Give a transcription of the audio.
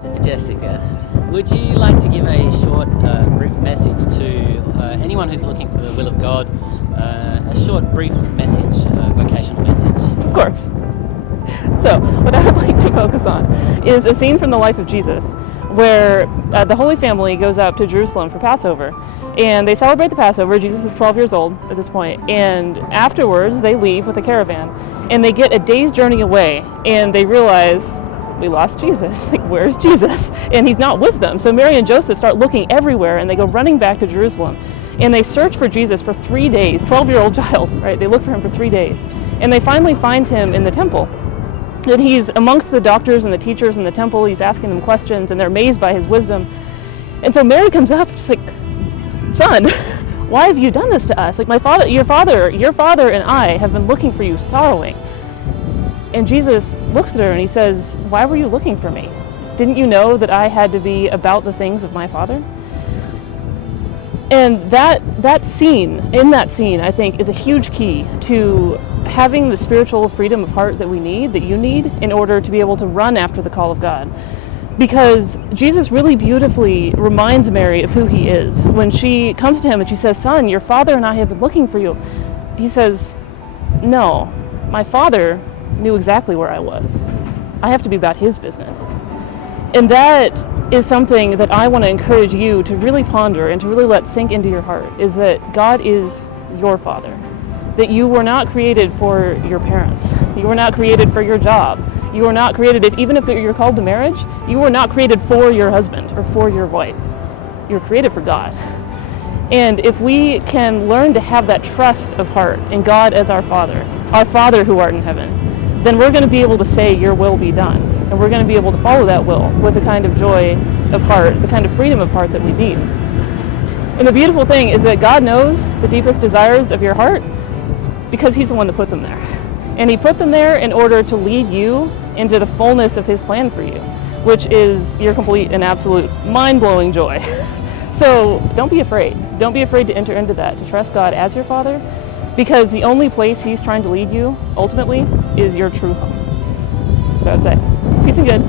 Sister Jessica, would you like to give a short, brief message to anyone who's looking for the will of God? A short, brief message, vocational message. Of course. So, what I would like to focus on is a scene from the life of Jesus, where the Holy Family goes up to Jerusalem for Passover, and they celebrate the Passover. Jesus is 12 years old at this point, and afterwards they leave with a caravan, and they get a day's journey away, and they realize, we lost Jesus. Like, where's Jesus? And he's not with them. So Mary and Joseph start looking everywhere, and they go running back to Jerusalem. And they search for Jesus for 3 days, 12-year-old child, right? They look for him for 3 days. And they finally find him in the temple. And he's amongst the doctors and the teachers in the temple. He's asking them questions, and they're amazed by his wisdom. And so Mary comes up, she's like, "Son, why have you done this to us? Like, your father and I have been looking for you, sorrowing." And Jesus looks at her and he says, "Why were you looking for me? Didn't you know that I had to be about the things of my Father?" And that scene, I think, is a huge key to having the spiritual freedom of heart that we need, that you need, in order to be able to run after the call of God. Because Jesus really beautifully reminds Mary of who he is. When she comes to him and she says, "Son, your father and I have been looking for you," he says, "No, my Father knew exactly where I was. I have to be about his business." And that is something that I want to encourage you to really ponder and to really let sink into your heart, is that God is your Father. That you were not created for your parents. You were not created for your job. You were not created, even if you're called to marriage, you were not created for your husband or for your wife. You're created for God. And if we can learn to have that trust of heart in God as our Father who art in heaven, then we're going to be able to say, "Your will be done." And we're going to be able to follow that will with the kind of joy of heart, the kind of freedom of heart that we need. And the beautiful thing is that God knows the deepest desires of your heart because he's the one that put them there. And he put them there in order to lead you into the fullness of his plan for you, which is your complete and absolute mind-blowing joy. So don't be afraid. Don't be afraid to enter into that, to trust God as your Father, because the only place he's trying to lead you, ultimately, is your true home. That's what I would say. Peace and good.